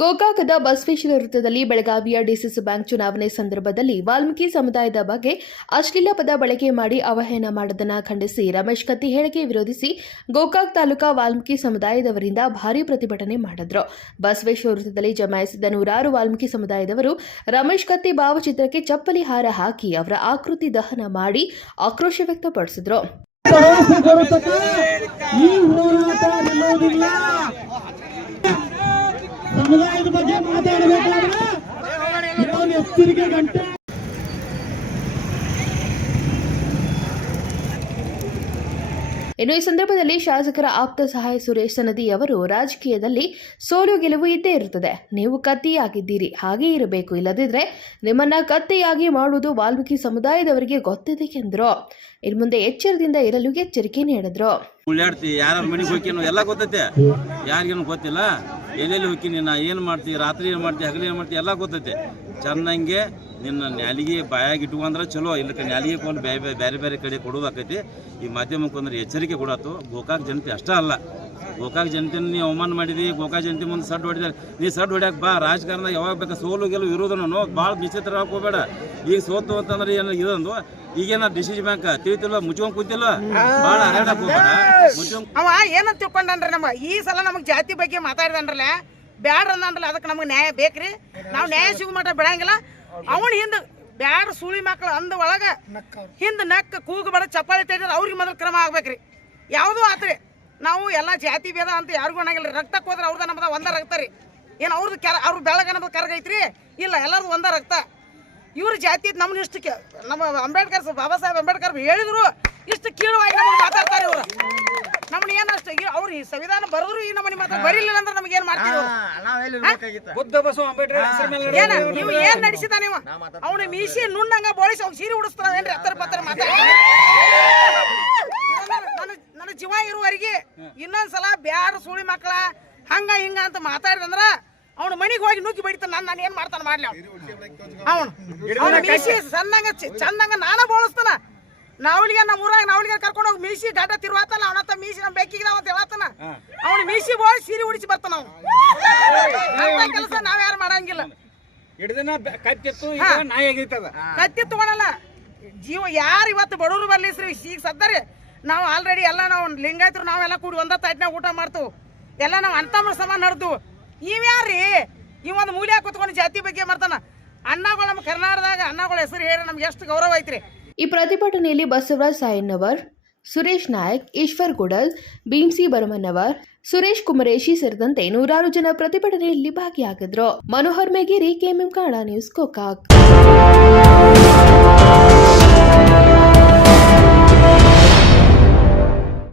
ಗೋಕಾಕದ ಬಸವೇಶ್ವರ ವೃತ್ತದಲ್ಲಿ ಬೆಳಗಾವಿಯ DCC bank ಚುನಾವಣೆ ಸಂದರ್ಭದಲ್ಲಿ ವಾಲ್ಮೀಕಿ ಸಮುದಾಯದ ಬಗ್ಗೆ ಅಶ್ಲೀಲ ಪದ ಬಳಕೆ ಮಾಡಿ ಅವಹೇಳನ ಮಾಡೋದನ್ನ ಖಂಡಿಸಿ ರಮೇಶ್ ಕತ್ತಿ ಹೇಳಿಕೆ ವಿರೋಧಿಸಿ ಗೋಕಾಕ್ ತಾಲೂಕಾ ವಾಲ್ಮೀಕಿ ಸಮುದಾಯದವರಿಂದ ಭಾರೀ ಪ್ರತಿಭಟನೆ ಮಾಡಿದ್ರು. ಬಸವೇಶ್ವರ ವೃತ್ತದಲ್ಲಿ ಜಮಾಯಿಸಿದ ನೂರಾರು ವಾಲ್ಮೀಕಿ ಸಮುದಾಯದವರು ರಮೇಶ್ ಕತ್ತಿ ಭಾವಚಿತ್ರಕ್ಕೆ ಚಪ್ಪಲಿ ಹಾರ ಹಾಕಿ ಅವರ ಆಕೃತಿ ದಹನ ಮಾಡಿ ಆಕ್ರೋಶ ವ್ಯಕ್ತಪಡಿಸಿದ್ರು. ಸಮುದಾಯದ ಬಗ್ಗೆ ಮಾತಾಡಬೇಕಾದ್ರೆ ಇನ್ನೊಂದು ಎಚ್ಚರಿಕೆ ಗಂಟೆ ಇನ್ನು ಈ ಸಂದರ್ಭದಲ್ಲಿ ಶಾಸಕರ ಆಪ್ತ ಸಹಾಯ ಸುರೇಶ್ ಸನದಿ ಅವರು ರಾಜಕೀಯದಲ್ಲಿ ಸೋಲು ಗೆಲುವು ಇದ್ದೇ ಇರುತ್ತದೆ. ನೀವು ಕತ್ತಿಯಾಗಿದ್ದೀರಿ. ಹಾಗೆ ಇರಬೇಕು. ಇಲ್ಲದಿದ್ರೆ ನಿಮ್ಮನ್ನ ಕತ್ತಿಯಾಗಿ ಮಾಡುವುದು ವಾಲ್ಮೀಕಿ ಸಮುದಾಯದವರಿಗೆ ಗೊತ್ತಿದೆ ಎಂದರು. ಇನ್ ಮುಂದೆ ಎಚ್ಚರದಿಂದ ಇರಲು ಎಚ್ಚರಿಕೆ ನೀಡಿದ್ರು. ಉಳ್ಳಾಡ್ತಿ ಯಾರ ಗೊತ್ತಿಲ್ಲ. ಎಲ್ಲೆಲ್ಲಿ ಹೋಗ್ತೀನಿ ನಾ ಏನು ಮಾಡ್ತೀವಿ ರಾತ್ರಿ ಏನು ಮಾಡ್ತೀವಿ ಹಗಲಿ ಏನು ಮಾಡ್ತೀವಿ ಎಲ್ಲ ಗೊತ್ತೈತೆ. ನಿನ್ನ ನ್ಯಾಲಿಗೆ ಬಾಯಾಗಿ ಇಟ್ಕೊಂಡ್ರೆ ಚಲೋ. ಇಲ್ಲಕ್ಕೆ ನ್ಯಾಲಿಗೆ ಕೊಂಡು ಬೇರೆ ಬೇರೆ ಬೇರೆ ಕಡೆ ಕೊಡೋದಾಕೈತಿ ಈ ಮಾಧ್ಯಮಕ್ಕೆ ಅಂದ್ರೆ ಎಚ್ಚರಿಕೆ ಕೊಡತ್ತು ಗೋಕಾಕ್ ಜನತೆ ಅಷ್ಟೇ ಅಲ್ಲ. ಗೋಕಾಕ್ ಜನತೆನ ನೀವು ಅವಮಾನ ಮಾಡಿದಿ, ಗೋಕಾಕ್ ಜನತೆ ಮುಂದೆ ಸಡ್ ಹೊಡಿದಾರೆ. ನೀ ಸಡ್ ಹೊಡ್ಯಾಕ ಬಾ, ರಾಜಕಾರಣ ಯಾವಾಗ ಬೇಕಾ ಸೋಲು ಗೆಲುವು ಇರೋದನ್ನು ಭಾಳ ವಿಚಿತ್ರ ಹೋಗ್ಬೇಡ. ಈಗ ಸೋತು ಅಂತಂದ್ರೆ ಏನು ಇದೊಂದು? ಈಗೇನ ಡಿಸಿಜ್ ಬ್ಯಾಂಕ್ ತಿಳಿತಿಲ್ಲ ಮುಚ್ಕೊಂಡ್ ಹೋಗ್ಬೇಡ. ಮುಚ್ಕೊಂಡ್ ಅವ ಏನಂತ ತಿಳ್ಕೊಂಡನ್ರಿ ನಮ್ಮ? ಈ ಸಲ ನಮಗೆ ಜಾತಿ ಬಗ್ಗೆ ಮಾತಾಡಿದ್ರಲ್ಲ ಬ್ಯಾಡ್ರಂದ್ರಲ್ಲ ಅದಕ್ಕೆ ನಮ್ಗೆ ನ್ಯಾಯ ಬೇಕ್ರಿ. ನಾವು ನ್ಯಾಯ ಸಿಗು ಮಟ್ಟ ಬಿಡಂಗಿಲ್ಲ. ಅವನ ಹಿಂದ ಬ್ಯಾಡ ಸೂಳಿ ಮಕ್ಕಳು ಅಂದ ಒಳಗ ಹಿಂದ ನಕ್ಕ ಕೂಗು ಬಡ ಚಪ್ಪಾಳಿ ತೆಗೆದ್ರೆ ಅವ್ರಿಗೆ ಮೊದಲು ಕ್ರಮ ಆಗ್ಬೇಕ್ರಿ. ಯಾವುದೂ ಆತ್ರಿ. ನಾವು ಎಲ್ಲ ಜಾತಿ ಭೇದ ಅಂತ ಯಾರಿಗೂ ಅನ್ನಂಗಿಲ್ಲ ರೀ. ರಕ್ತಕ್ಕೆ ಹೋದ್ರೆ ಅವ್ರದ ನಮ್ದ ಒಂದ ರಕ್ತ ರೀ. ಏನು ಅವ್ರದ್ದು ಕೆರ ಅವ್ರ ಬೆಳಗ್ಗೆ ನಮ್ದು ಕರ್ಗೈತ್ರಿ ಇಲ್ಲ ಎಲ್ಲರದು ಒಂದ ರಕ್ತ. ಇವ್ರ ಜಾತಿ ನಮ್ಮನ್ನ ಇಷ್ಟು ಕೇ- ನಮ್ಮ ಅಂಬೇಡ್ಕರ್ ಬಾಬಾ ಸಾಹೇಬ್ ಅಂಬೇಡ್ಕರ್ ಹೇಳಿದ್ರು ಇಷ್ಟು ಕೀಳುವಾಗಿ ನಮಗೆ ಮಾತಾಡ್ತಾರೆ ಇವರು. ನಮ್ಮನ್ನ ಏನಷ್ಟು ಅಷ್ಟು ಅವ್ರು ಈ ಸಂವಿಧಾನ ಬರೆದ್ರು ಈ ನಮ್ಮನೆ ಮಾತಾಡ ಬರೀಲಿಲ್ಲ ಅಂದ್ರೆ ನಮ್ಗೆ ಏನು ಮಾಡ್ತೀವಿ ಏನ ನೀವು ಏನ್ ನಡೆಸಿದ ನೀವು? ಅವನು ಮೀಸಿ ನುಣ್ಣಂಗ ಬೋಳಿಸಿ ಅವ್ನು ಸೀರೆ ಉಡಿಸ್ತಾನ ಏನ್ರಿ? ಹತ್ತರ ಪತ್ರ ಮಾತಾಡ ನನ್ನ ಜೀವ ಇರುವವರೆಗೆ ಇನ್ನೊಂದ್ಸಲ ಬ್ಯಾಡ ಸುಳಿ ಮಕ್ಕಳ ಹಂಗ ಹಿಂಗ ಅಂತ ಮಾತಾಡಿದಂದ್ರ ಅವನ ಮನೆಗೆ ಹೋಗಿ ನುಗ್ಗಿ ಬಡಿತಾನ. ನಾನು ನಾನು ಏನ್ ಮಾಡ್ತಾನ ಮಾಡ್ಲಿ ಅವನು. ಅವನು ಮೀಸಿ ಸಣ್ಣಂಗ ಚ- ಚಂದಂಗ ನಾನ ಬೋಳಿಸ್ತಾನ. ನಾವಳಿಗೆ ನಮ್ಮ ಊರಾಗ ನಾವಳಿಗೆ ಕರ್ಕೊಂಡು ಹೋಗಿ ಮೀಸಿ ಡಾಟಾ ತಿರುವಾತಲ್ಲ ಅವನತ್ತ ಮೀಸಿ ನಮ್ಮ ಬೆಕ್ಕಿಗೆ ಅಂತ ಹೇಳತ್ತಾನ ಅವನು ಮೀಸಿ ಹೋಗಿ ಸೀರೆ ಉಡಿಸಿ ಬರ್ತಾನ ಅವನು. ಕೆಲಸ ನಾವ್ ಯಾರು ಮಾಡಂಗಿಲ್ಲ. ಹಿಡಿದಿನ ಕತ್ತಿತ್ತು. ನಾಯಿ ಆಗೈತದ ಕತ್ತಿ ತಗೊಳಲ್ಲ ಜೀವ ಯಾರು ಇವತ್ತು ಬಡವರು ಬರ್ಲಿ ಶ್ರೀ ಈಗ ಸದ್ದರಿ ನಾವು ಆಲ್ರೆಡಿ ಎಲ್ಲ ನಾವು ಲಿಂಗಾಯ್ತರು ನಾವೆಲ್ಲ ಕೂಡಿ ಒಂದ ತಾಟ್ನಾಗ ಊಟ ಮಾಡ್ತು. ಎಲ್ಲ ನಾವು ಅಂತಮ್ರ ಸಮ ನಡೆದು. ಇವ್ಯಾರ್ರಿ ಈ ಒಂದು ಮೂಲೆ ಕುತ್ಕೊಂಡು ಜಾತಿ ಬಗ್ಗೆ ಮಾಡ್ತಾನ. ಅಣ್ಣಗಳು ನಮ್ಮ ಕರ್ನಾಟಕದಾಗ ಅಣ್ಣಗಳ ಹೆಸರು ಹೇಳಿ ನಮ್ಗೆ ಎಷ್ಟು ಗೌರವ ಐತ್ರಿ. ಈ ಪ್ರತಿಭಟನೆಯಲ್ಲಿ ಬಸವರಾಜ್ ಸಾಯಣ್ಣವರ್, ಸುರೇಶ್ ನಾಯಕ್, ಈಶ್ವರ್ ಗುಡಲ್, ಭೀಮ್ಸಿ ಬರಮನ್ನವರ್, ಸುರೇಶ್ ಕುಮರೇಶಿ ಸೇರಿದಂತೆ ನೂರಾರು ಜನ ಪ್ರತಿಭಟನೆಯಲ್ಲಿ ಭಾಗಿಯಾಗಿದ್ರು. Manohar Megiri, KMM Kannada news Gokak